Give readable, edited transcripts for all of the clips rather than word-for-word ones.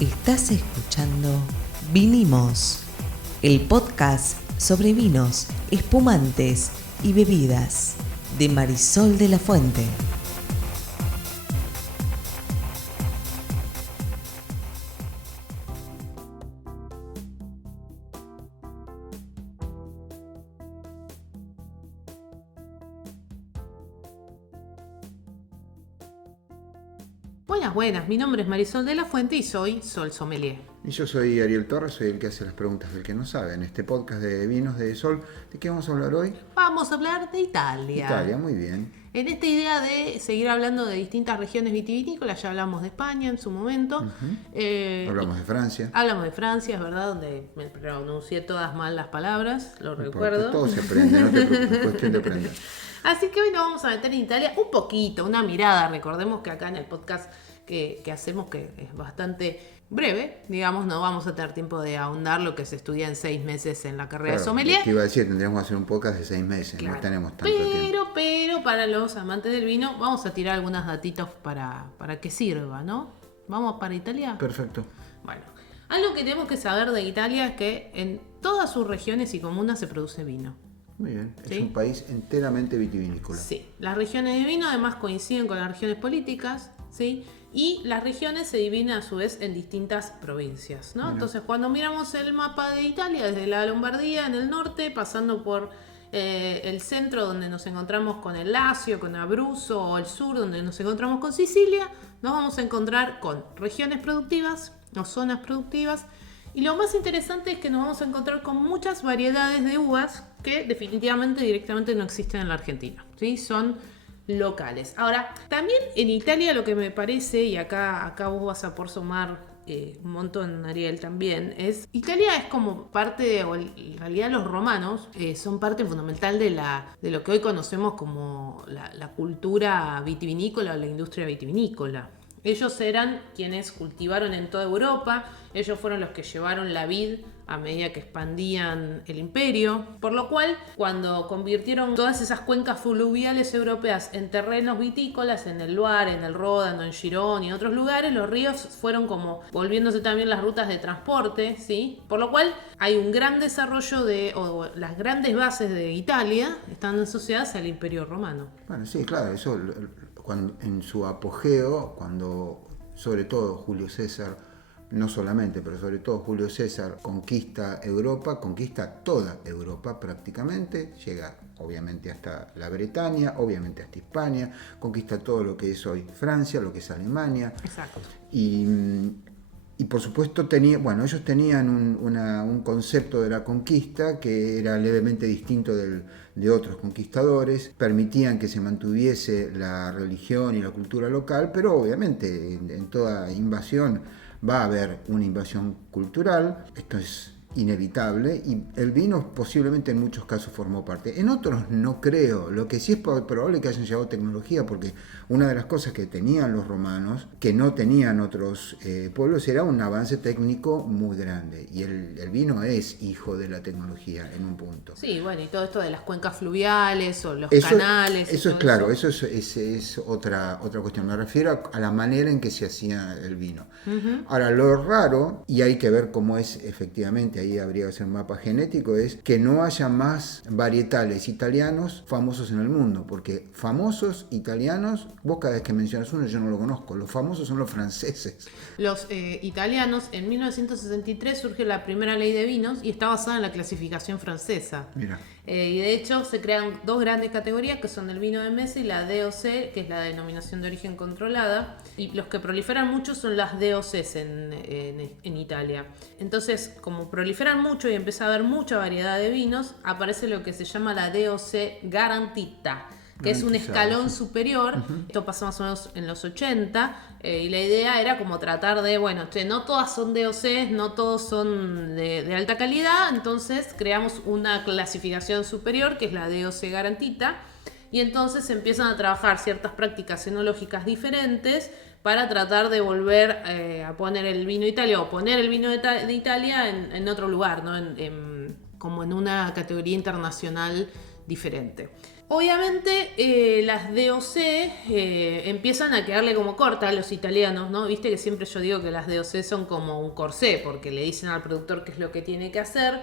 Estás escuchando Vinimos, el podcast sobre vinos, espumantes y bebidas de Marisol de la Fuente. Buenas, mi nombre es Marisol de la Fuente y soy Sol Sommelier. Y yo soy Ariel Torres, soy el que hace las preguntas del que no sabe. En este podcast de vinos de Sol, ¿de qué vamos a hablar hoy? Vamos a hablar de Italia. Italia, muy bien. En esta idea de seguir hablando de distintas regiones vitivinícolas, ya hablamos de España en su momento. Hablamos de Francia. Hablamos de Francia, es verdad, donde me pronuncié todas mal las palabras, lo No importa, recuerdo. todo se aprende, no te preocupes, cuestión de aprender. Así que hoy nos vamos a meter en Italia un poquito, una mirada. Recordemos que acá en el podcast que hacemos, que es bastante breve, digamos, no vamos a tener tiempo de ahondar lo que se estudia en 6 meses en la carrera de sommelier. Te iba a decir, tendríamos que hacer un podcast de 6 meses, claro. No tenemos tanto tiempo. Pero para los amantes del vino vamos a tirar algunos datitos para que sirva, ¿no? ¿Vamos para Italia? Perfecto. Bueno, algo que tenemos que saber de Italia es que en todas sus regiones y comunas se produce vino. Muy bien, ¿Sí? Es un país enteramente vitivinícola. Sí, las regiones de vino además coinciden con las regiones políticas, ¿sí? Y las regiones se dividen a su vez en distintas provincias, ¿no? Entonces, cuando miramos el mapa de Italia, desde la Lombardía en el norte, pasando por el centro, donde nos encontramos con el Lacio, con Abruzzo, o el sur, donde nos encontramos con Sicilia, nos vamos a encontrar con regiones productivas o zonas productivas. Y lo más interesante es que nos vamos a encontrar con muchas variedades de uvas que definitivamente directamente no existen en la Argentina, ¿sí? Son locales. Ahora, también en Italia lo que me parece, y acá vos vas a por sumar un montón, Ariel, también, es Italia es como parte, o en realidad los romanos son parte fundamental de lo que hoy conocemos como la cultura vitivinícola o la industria vitivinícola. Ellos eran quienes cultivaron en toda Europa, ellos fueron los que llevaron la vid a medida que expandían el imperio, por lo cual cuando convirtieron todas esas cuencas fluviales europeas en terrenos vitícolas, en el Loire, en el Ródano, en Girón y en otros lugares, los ríos fueron como volviéndose también las rutas de transporte, ¿sí? Por lo cual hay un gran desarrollo o las grandes bases de Italia están asociadas al imperio romano. Bueno, sí, claro, eso en su apogeo, cuando sobre todo Julio César, no solamente, pero sobre todo Julio César conquista Europa, conquista toda Europa prácticamente, llega obviamente hasta la Bretaña, obviamente hasta Hispania, conquista todo lo que es hoy Francia, lo que es Alemania. Exacto. Y por supuesto ellos tenían un concepto de la conquista que era levemente distinto de otros conquistadores, permitían que se mantuviese la religión y la cultura local, pero obviamente en toda invasión va a haber una invasión cultural, esto es inevitable, y el vino posiblemente en muchos casos formó parte. En otros no creo, lo que sí es probable que hayan llevado tecnología, porque una de las cosas que tenían los romanos, que no tenían otros pueblos, era un avance técnico muy grande, y el vino es hijo de la tecnología en un punto. Sí, bueno, y todo esto de las cuencas fluviales o los eso, canales. Eso es claro, eso es otra cuestión. Me refiero a la manera en que se hacía el vino. Uh-huh. Ahora, lo raro, y hay que ver cómo es efectivamente, ahí habría que hacer un mapa genético, es que no haya más varietales italianos famosos en el mundo, porque famosos italianos, vos cada vez que mencionas uno yo no lo conozco, los famosos son los franceses. Los italianos, en 1963 surge la primera ley de vinos y está basada en la clasificación francesa. Mira. Y de hecho se crean dos grandes categorías que son el vino de mesa y la DOC, que es la denominación de origen controlada, y los que proliferan mucho son las DOCs en Italia. Entonces, como proliferan mucho y empieza a haber mucha variedad de vinos, aparece lo que se llama la DOC garantita, que es un escalón superior. Uh-huh. Esto pasó más o menos en los 80, y la idea era como tratar de, no todas son DOCs, no todos son de alta calidad, entonces creamos una clasificación superior, que es la DOC garantita, y entonces empiezan a trabajar ciertas prácticas enológicas diferentes para tratar de volver a poner el vino de Italia, o poner el vino de Italia en otro lugar, ¿no? Como en una categoría internacional diferente. Obviamente las DOC empiezan a quedarle como corta a los italianos, ¿no? Viste que siempre yo digo que las DOC son como un corsé, porque le dicen al productor qué es lo que tiene que hacer.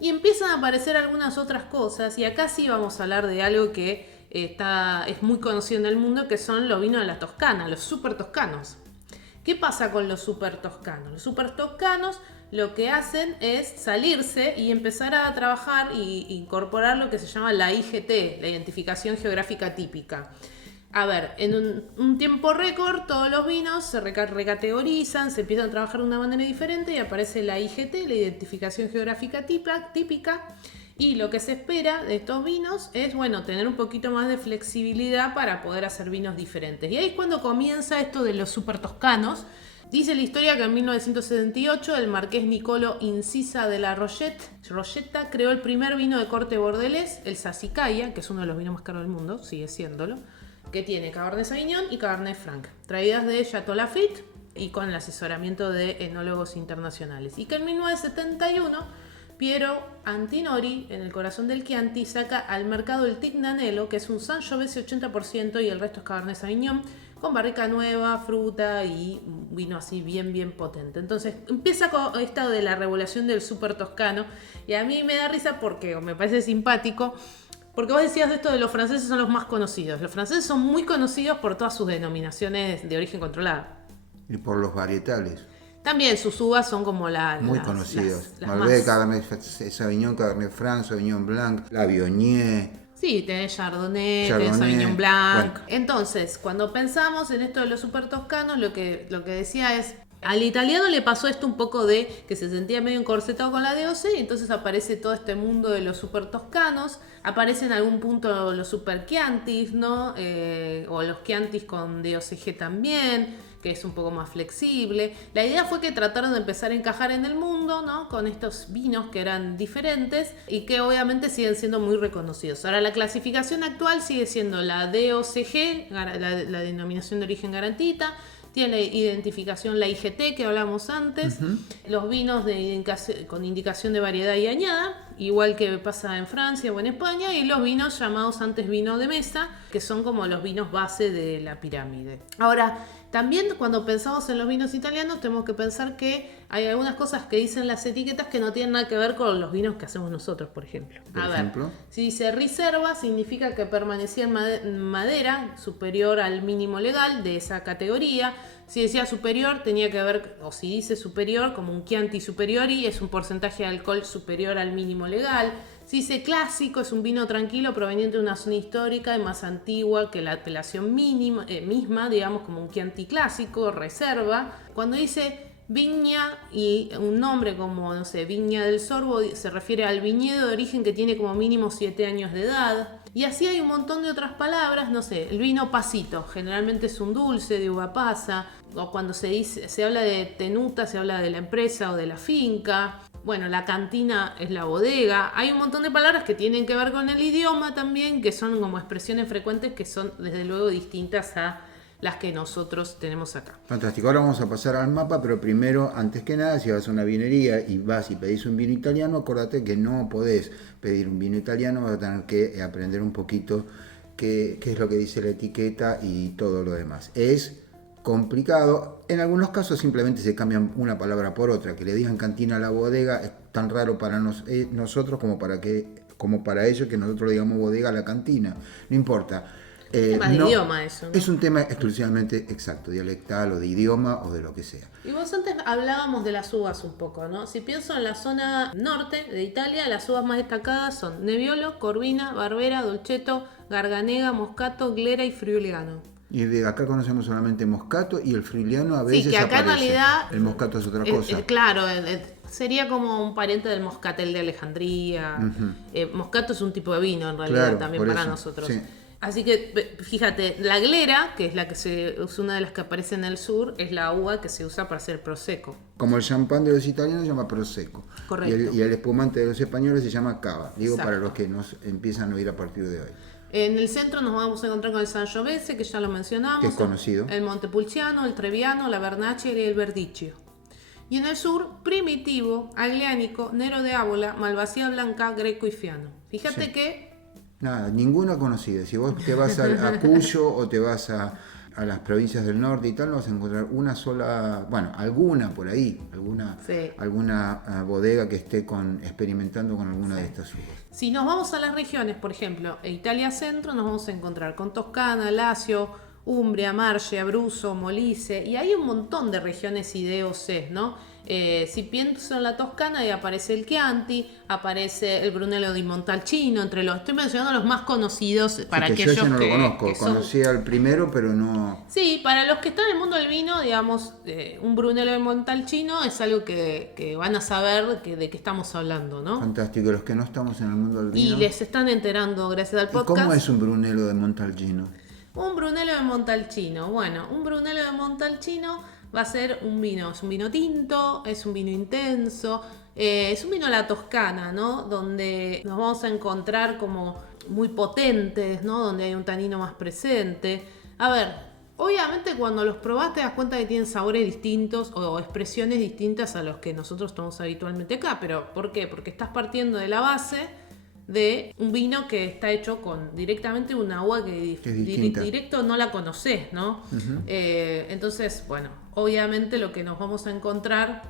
Y empiezan a aparecer algunas otras cosas, y acá sí vamos a hablar de algo que es muy conocido en el mundo, que son los vinos de la Toscana, los super toscanos. ¿Qué pasa con los super toscanos? Los super toscanos lo que hacen es salirse y empezar a trabajar e incorporar lo que se llama la IGT, la Identificación Geográfica Típica. A ver, en un tiempo récord todos los vinos se recategorizan, se empiezan a trabajar de una manera diferente y aparece la IGT, la Identificación Geográfica Típica. Y lo que se espera de estos vinos es, bueno, tener un poquito más de flexibilidad para poder hacer vinos diferentes. Y ahí es cuando comienza esto de los super toscanos. Dice la historia que en 1978 el marqués Niccolo Incisa de la Rochetta creó el primer vino de corte bordelés, el Sassicaia, que es uno de los vinos más caros del mundo, sigue siéndolo, que tiene Cabernet Sauvignon y Cabernet Franc, traídas de Château Lafite y con el asesoramiento de enólogos internacionales. Y que en 1971 Piero Antinori, en el corazón del Chianti, saca al mercado el Tignanello, que es un Sangiovese 80% y el resto es Cabernet Sauvignon, con barrica nueva, fruta y vino así bien potente. Entonces empieza con esto de la regulación del super toscano, y a mí me da risa porque me parece simpático, porque vos decías esto de los franceses son los más conocidos. Los franceses son muy conocidos por todas sus denominaciones de origen controlado. Y por los varietales. También sus uvas son como muy conocidos. las Malbec, más... Cabernet Sauvignon, Cabernet Franc, Sauvignon Blanc, la Viognier. Sí, tenés Chardonnay, tenés Sauvignon Blanc. Bueno. Entonces, cuando pensamos en esto de los super toscanos, lo que decía es, al italiano le pasó esto un poco de que se sentía medio encorsetado con la DOC, y entonces aparece todo este mundo de los super toscanos, aparece en algún punto los super Chiantis, ¿no? O los Chiantis con DOCG también, que es un poco más flexible. La idea fue que trataron de empezar a encajar en el mundo, ¿no? Con estos vinos que eran diferentes y que obviamente siguen siendo muy reconocidos. Ahora, la clasificación actual sigue siendo la DOCG, la denominación de origen garantita. Tiene identificación la IGT que hablamos antes, los vinos con indicación de variedad y añada, igual que pasa en Francia o en España, y los vinos llamados antes vino de mesa, que son como los vinos base de la pirámide. Ahora, también cuando pensamos en los vinos italianos tenemos que pensar que hay algunas cosas que dicen las etiquetas que no tienen nada que ver con los vinos que hacemos nosotros, por ejemplo. ¿Por ejemplo? Si dice Riserva, significa que permanecía en madera superior al mínimo legal de esa categoría. Si decía superior, tenía que ver, o si dice superior, como un Chianti Superiori, es un porcentaje de alcohol superior al mínimo legal. Si dice clásico, es un vino tranquilo proveniente de una zona histórica y más antigua que la apelación misma, digamos, como un Chianti clásico, reserva. Cuando dice viña y un nombre como, no sé, Viña del Sorbo, se refiere al viñedo de origen que tiene como mínimo 7 años de edad. Y así hay un montón de otras palabras, no sé, el vino pasito, generalmente es un dulce de uva pasa, o cuando se habla de tenuta, se habla de la empresa o de la finca. Bueno, la cantina es la bodega. Hay un montón de palabras que tienen que ver con el idioma también, que son como expresiones frecuentes que son desde luego distintas a las que nosotros tenemos acá. Fantástico, ahora vamos a pasar al mapa, pero primero, antes que nada, si vas a una vinería y vas y pedís un vino italiano, acordate que no podés pedir un vino italiano, vas a tener que aprender un poquito qué es lo que dice la etiqueta y todo lo demás. Es complicado, en algunos casos simplemente se cambian una palabra por otra, que le digan cantina a la bodega es tan raro para nosotros como para ellos que nosotros le digamos bodega a la cantina, no importa. Es más de idioma eso, ¿no? Es un tema exclusivamente exacto, dialectal o de idioma o de lo que sea. Y vos antes hablábamos de las uvas un poco, ¿no? Si pienso en la zona norte de Italia, las uvas más destacadas son Nebbiolo, Corvina, Barbera, Dolcetto, Garganega, Moscato, Glera y Friulano. Y de acá conocemos solamente Moscato y el Friulano a veces sí, que acá aparece. En realidad el Moscato es otra cosa. Claro, sería como un pariente del Moscatel de Alejandría. Moscato es un tipo de vino en realidad, claro, también para nosotros. Sí. Así que fíjate, la glera, que es la que es una de las que aparece en el sur, es la uva que se usa para hacer prosecco. Como el champán de los italianos se llama prosecco. Correcto. Y el espumante de los españoles se llama cava. Digo, exacto, para los que nos empiezan a oír a partir de hoy. En el centro nos vamos a encontrar con el Sangiovese, que ya lo mencionamos. Que es conocido. El Montepulciano, el Trebbiano, la Vernaccia y el Verdicchio. Y en el sur, Primitivo, Aglianico, Nero de Ábola, Malvasía Blanca, Greco y Fiano. Fíjate que Nada, ninguna conocida. Si vos te vas a Cuyo o te vas a las provincias del norte y tal, no vas a encontrar una sola, bueno, alguna por ahí, alguna bodega que esté experimentando con alguna de estas uvas. Si nos vamos a las regiones, por ejemplo, Italia Centro, nos vamos a encontrar con Toscana, Lacio, Umbria, Marche, Abruzzo, Molise, y hay un montón de regiones y DOCs, ¿no? Si pienso en la Toscana, ahí aparece el Chianti, aparece el Brunello di Montalcino, estoy mencionando los más conocidos para aquellos que yo no lo conozco, que son... conocía el primero, pero no... Sí, para los que están en el mundo del vino, digamos, un Brunello di Montalcino es algo que van a saber de qué estamos hablando, ¿no? Fantástico, los que no estamos en el mundo del vino. Y les están enterando gracias al podcast. ¿Y cómo es un Brunello de Montalcino? Un Brunello de Montalcino. Bueno, un Brunello de Montalcino va a ser un vino. Es un vino tinto, es un vino intenso, es un vino a la toscana, ¿no? Donde nos vamos a encontrar como muy potentes, ¿no? Donde hay un tanino más presente. A ver, obviamente cuando los probás te das cuenta que tienen sabores distintos o expresiones distintas a los que nosotros tomamos habitualmente acá. ¿Pero por qué? Porque estás partiendo de la base de un vino que está hecho con directamente una uva que directo no la conocés, ¿no? Uh-huh. Entonces, bueno, obviamente lo que nos vamos a encontrar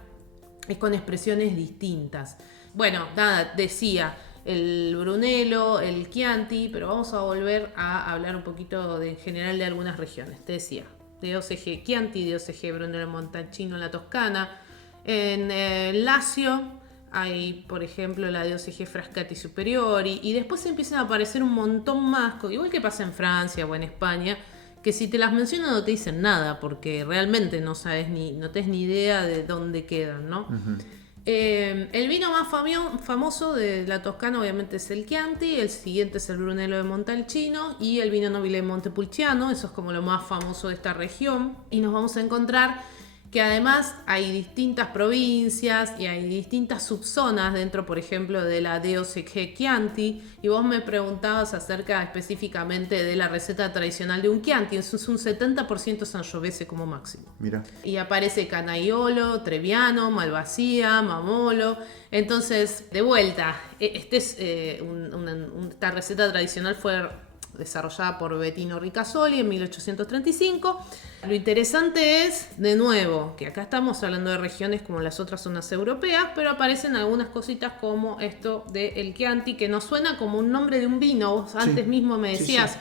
es con expresiones distintas. Bueno, nada, decía el Brunello, el Chianti, pero vamos a volver a hablar un poquito en general de algunas regiones. Te decía, DOCG Chianti, DOCG Brunello Montalcino en la Toscana, en Lacio hay, por ejemplo, la DOCG Frascati Superiori, y después empiezan a aparecer un montón más, igual que pasa en Francia o en España, que si te las menciono no te dicen nada, porque realmente no tenés ni idea de dónde quedan, ¿no? Uh-huh. El vino más famoso de la Toscana obviamente es el Chianti, el siguiente es el Brunello de Montalcino y el vino Nobile de Montepulciano, eso es como lo más famoso de esta región, y nos vamos a encontrar que además hay distintas provincias y hay distintas subzonas dentro, por ejemplo, de la DOCG Chianti, y vos me preguntabas acerca específicamente de la receta tradicional de un Chianti, eso es un 70% Sangiovese como máximo. Mira. Y aparece Canaiolo, Trebbiano, Malvasia, Mamolo. Entonces, de vuelta, esta receta tradicional fue desarrollada por Bettino Ricasoli en 1835. Lo interesante es, de nuevo, que acá estamos hablando de regiones como las otras zonas europeas, pero aparecen algunas cositas como esto de el Chianti, que nos suena como un nombre de un vino. Vos antes mismo me decías,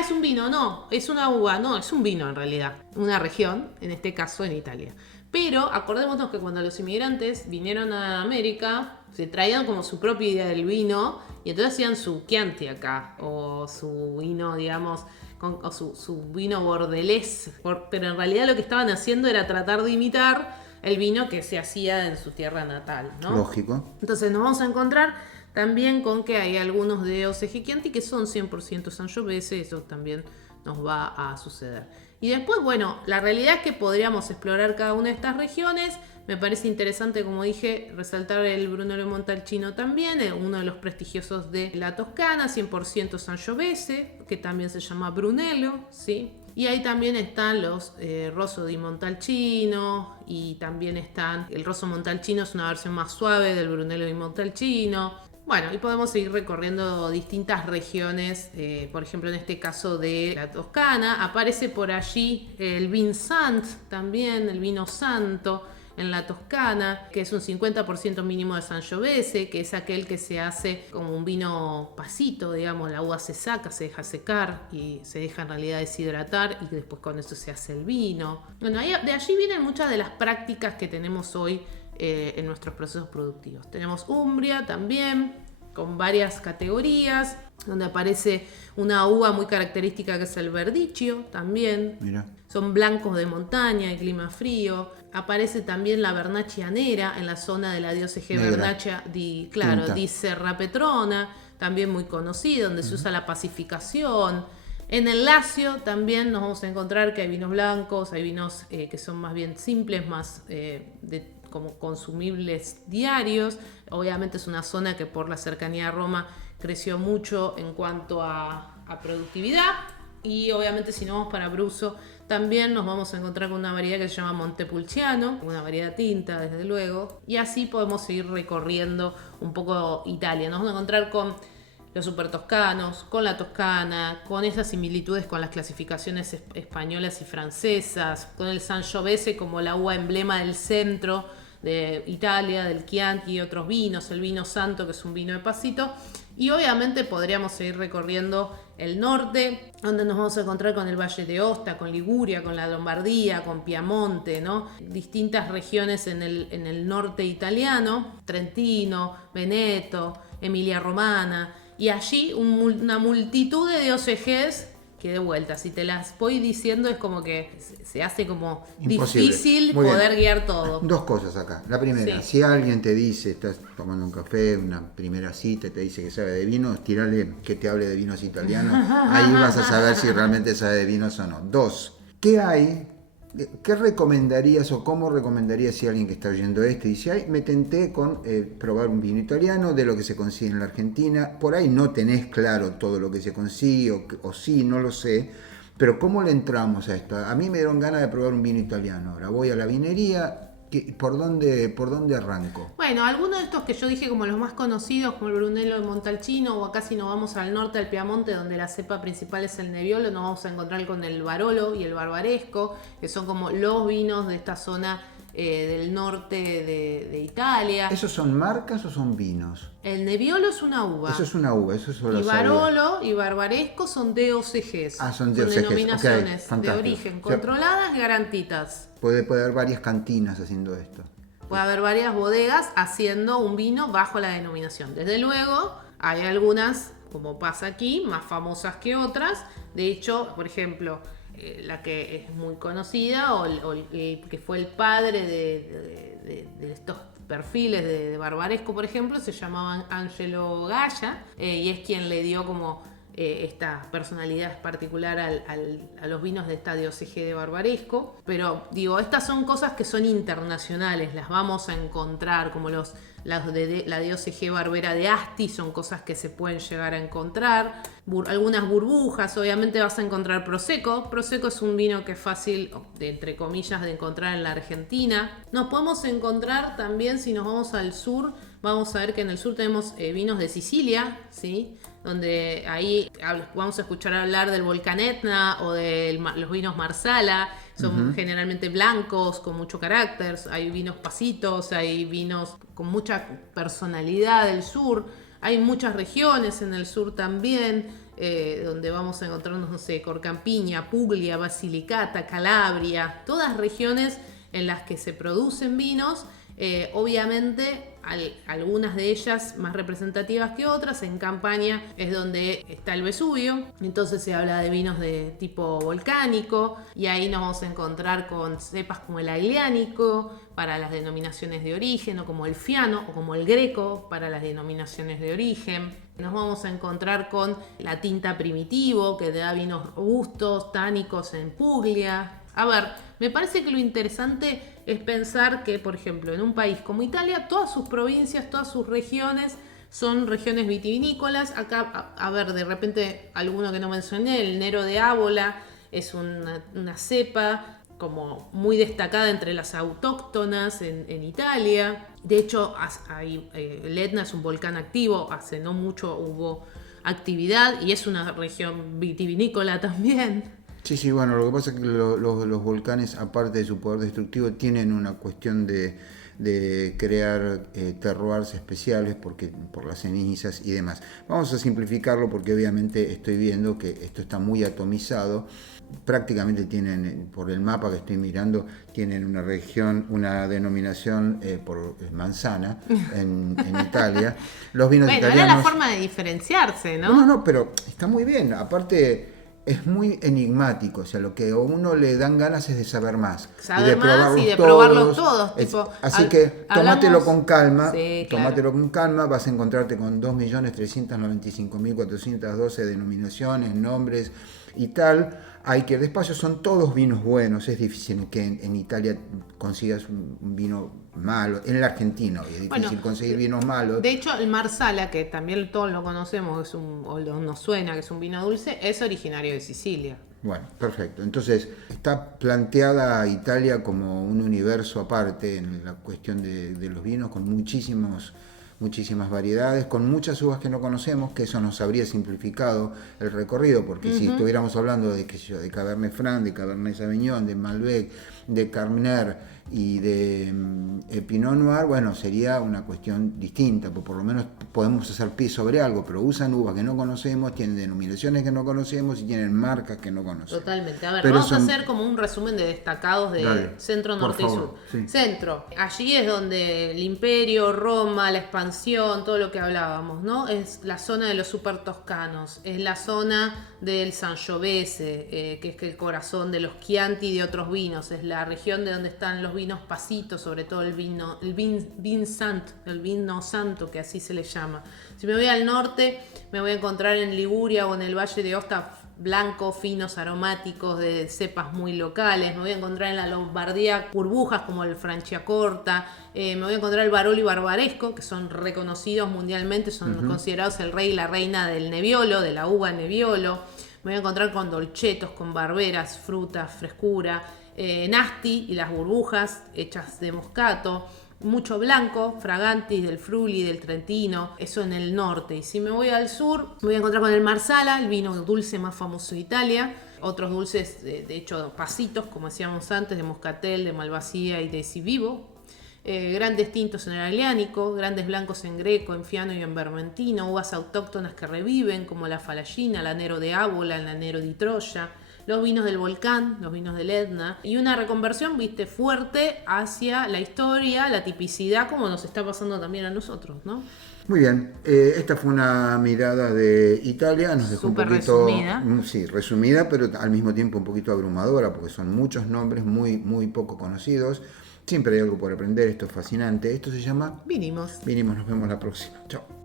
es un vino, no, es una uva, no, es un vino en realidad, una región, en este caso en Italia. Pero acordémonos que cuando los inmigrantes vinieron a América, se traían como su propia idea del vino y entonces hacían su Chianti acá, o su vino, digamos, o su vino bordelés, pero en realidad lo que estaban haciendo era tratar de imitar el vino que se hacía en su tierra natal, ¿no? Lógico. Entonces nos vamos a encontrar también con que hay algunos de DOCG Chianti que son 100% Sangiovese, eso también nos va a suceder. Y después, bueno, la realidad es que podríamos explorar cada una de estas regiones. Me parece interesante, como dije, resaltar el Brunello Montalcino también, uno de los prestigiosos de la Toscana, 100% Sangiovese, que también se llama Brunello, ¿sí? Y ahí también están los Rosso di Montalcino, y también están, el Rosso Montalcino es una versión más suave del Brunello di Montalcino. Bueno, y podemos seguir recorriendo distintas regiones, por ejemplo en este caso de la Toscana, aparece por allí el Vin Sant también, el vino santo en la Toscana, que es un 50% mínimo de Sangiovese, que es aquel que se hace como un vino pasito, digamos, la uva se saca, se deja secar y se deja en realidad deshidratar y después con eso se hace el vino. Bueno, de allí vienen muchas de las prácticas que tenemos hoy en nuestros procesos productivos. Tenemos Umbria también, con varias categorías, donde aparece una uva muy característica que es el Verdicchio también. Mira. Son blancos de montaña y clima frío. Aparece también la Vernaccia Nera en la zona de la DOCG Vernaccia di Serra Petrona, también muy conocida, donde se usa la pacificación. En el Lacio también nos vamos a encontrar que hay vinos blancos, hay vinos que son más bien simples, más como consumibles diarios. Obviamente es una zona que por la cercanía a Roma creció mucho en cuanto a productividad. Y obviamente si nos vamos para Abruzzo también nos vamos a encontrar con una variedad que se llama Montepulciano, una variedad tinta desde luego. Y así podemos seguir recorriendo un poco Italia. Nos vamos a encontrar con los supertoscanos, con la toscana, con esas similitudes con las clasificaciones españolas y francesas, con el Sangiovese como la uva emblema del centro de Italia, del Chianti y otros vinos, el vino santo, que es un vino de pasito. Y obviamente podríamos seguir recorriendo el norte, donde nos vamos a encontrar con el Valle de Aosta, con Liguria, con la Lombardía, con Piamonte, ¿no? Distintas regiones en el norte italiano, Trentino, Veneto, Emilia Romana, y allí una multitud de OCGs que de vuelta, si te las voy diciendo es como que se hace como imposible. Difícil Muy poder bien. guiar todo. Dos cosas acá. La primera, Sí. si alguien te dice, estás tomando un café, una primera cita, te dice que sabe de vinos, tirale que te hable de vinos italianos. Ahí vas a saber si realmente sabe de vinos o no. Dos, ¿qué hay? ¿Qué recomendarías o cómo recomendarías si alguien que está oyendo esto y dice, ay, me tenté con probar un vino italiano de lo que se consigue en la Argentina? Por ahí no tenés claro todo lo que se consigue o sí, no lo sé, pero ¿cómo le entramos a esto? A mí me dieron ganas de probar un vino italiano. Ahora voy a la vinería, ¿por dónde arranco? Bueno, algunos de estos que yo dije como los más conocidos, como el Brunello de Montalcino, o acá si nos vamos al norte, al Piamonte, donde la cepa principal es el Nebbiolo, nos vamos a encontrar con el Barolo y el Barbaresco, que son como los vinos de esta zona del norte de Italia. ¿Esos son marcas o son vinos? El Nebbiolo es una uva. Eso es una uva, eso solo Y sabía. Barolo y Barbaresco son DOCGs. Ah, son DOCGs, denominaciones ok, de fantástico. origen O sea, controladas, garantitas. Puede haber varias cantinas haciendo esto. Puede haber varias bodegas haciendo un vino bajo la denominación. Desde luego, hay algunas, como pasa aquí, más famosas que otras. De hecho, por ejemplo, la que es muy conocida o el que fue el padre de estos perfiles de Barbaresco, por ejemplo, se llamaban Angelo Galla, y es quien le dio como esta personalidad particular a los vinos de esta DOCG de Barbaresco. Pero digo, estas son cosas que son internacionales, las vamos a encontrar, como las de la DOCG Barbera de Asti, son cosas que se pueden llegar a encontrar. Algunas burbujas, obviamente vas a encontrar Prosecco. Prosecco es un vino que es fácil, entre comillas, de encontrar en la Argentina. Nos podemos encontrar también, si nos vamos al sur, vamos a ver que en el sur tenemos vinos de Sicilia, ¿sí? Donde ahí vamos a escuchar hablar del volcán Etna o de los vinos Marsala. Son generalmente blancos, con mucho carácter. Hay vinos pasitos, hay vinos con mucha personalidad del sur. Hay muchas regiones en el sur también, donde vamos a encontrarnos, no sé, Corcampiña, Puglia, Basilicata, Calabria. Todas regiones en las que se producen vinos. Obviamente algunas de ellas más representativas que otras. En Campania es donde está el Vesubio, entonces se habla de vinos de tipo volcánico, y ahí nos vamos a encontrar con cepas como el agliánico para las denominaciones de origen, o como el fiano o como el greco para las denominaciones de origen. Nos vamos a encontrar con la tinta primitivo, que te da vinos robustos, tánicos en Puglia. A ver, me parece que lo interesante es pensar que, por ejemplo, en un país como Italia, todas sus provincias, todas sus regiones son regiones vitivinícolas. Acá, a ver, de repente, alguno que no mencioné, el Nero de Ábola es una cepa como muy destacada entre las autóctonas en Italia. De hecho, el Etna es un volcán activo, hace no mucho hubo actividad y es una región vitivinícola también. Sí, bueno, lo que pasa es que los volcanes, aparte de su poder destructivo, tienen una cuestión de crear terroirs especiales por las cenizas y demás. Vamos a simplificarlo porque obviamente estoy viendo que esto está muy atomizado. Prácticamente tienen, por el mapa que estoy mirando, tienen una región, una denominación por manzana en Italia. Los vinos italianos... Era la forma de diferenciarse, ¿no? No, pero está muy bien. Aparte... es muy enigmático, o sea, lo que a uno le dan ganas es de saber más. Saber más y de probarlos todos. Así que tómatelo con calma, sí, claro. Vas a encontrarte con 2.395.412 denominaciones, nombres y tal. Hay que ir despacio, son todos vinos buenos, es difícil que en Italia consigas un vino malo, en la Argentina es difícil conseguir vinos malos. De hecho, el Marsala, que también todos lo conocemos, o nos suena que es un vino dulce, es originario de Sicilia. Bueno, perfecto. Entonces, está planteada Italia como un universo aparte en la cuestión de los vinos, con muchísimos muchísimas variedades, con muchas uvas que no conocemos, que eso nos habría simplificado el recorrido, porque si estuviéramos hablando de, qué sé yo, de Cabernet Franc, de Cabernet Sauvignon, de Malbec, de Carmener y de Pinot Noir, bueno, sería una cuestión distinta, porque por lo menos podemos hacer pie sobre algo, pero usan uvas que no conocemos, tienen denominaciones que no conocemos y tienen marcas que no conocemos. Totalmente. A ver, pero vamos a hacer como un resumen de destacados de Dale, centro, norte y sur. sí. Centro, allí es donde el imperio, Roma, la expansión, todo lo que hablábamos, ¿no? Es la zona de los super toscanos, es la zona del Sangiovese, que es el corazón de los Chianti y de otros vinos, es la región de donde están los vinos pasitos, sobre todo el vino santo, que así se le llama. Si me voy al norte, me voy a encontrar en Liguria o en el Valle de Aosta blancos, finos, aromáticos, de cepas muy locales. Me voy a encontrar en la Lombardía burbujas como el Franciacorta. Me voy a encontrar el Barolo y Barbaresco, que son reconocidos mundialmente, son considerados el rey y la reina del Nebbiolo, de la uva Nebbiolo. Me voy a encontrar con dolcetos, con barberas, frutas, frescura, Nasti y las burbujas hechas de moscato. Mucho blanco, Fragantis del Friuli, del Trentino, eso en el norte. Y si me voy al sur, me voy a encontrar con el Marsala, el vino dulce más famoso de Italia. Otros dulces, de hecho, pasitos, como decíamos antes, de Moscatel, de Malvasía y de Civivo. Grandes tintos en el Aglianico, grandes blancos en Greco, en Fiano y en Vermentino, uvas autóctonas que reviven, como la Falagina, la Nero de Ábola, la Nero di Troya, los vinos del volcán, los vinos del Etna, y una reconversión, fuerte hacia la historia, la tipicidad, como nos está pasando también a nosotros, ¿no? Muy bien, esta fue una mirada de Italia, nos dejó Súper un poquito resumida. Sí, resumida, pero al mismo tiempo un poquito abrumadora, porque son muchos nombres muy poco conocidos. Siempre hay algo por aprender, esto es fascinante. Esto se llama Vinimos. Vinimos, nos vemos la próxima. Chao.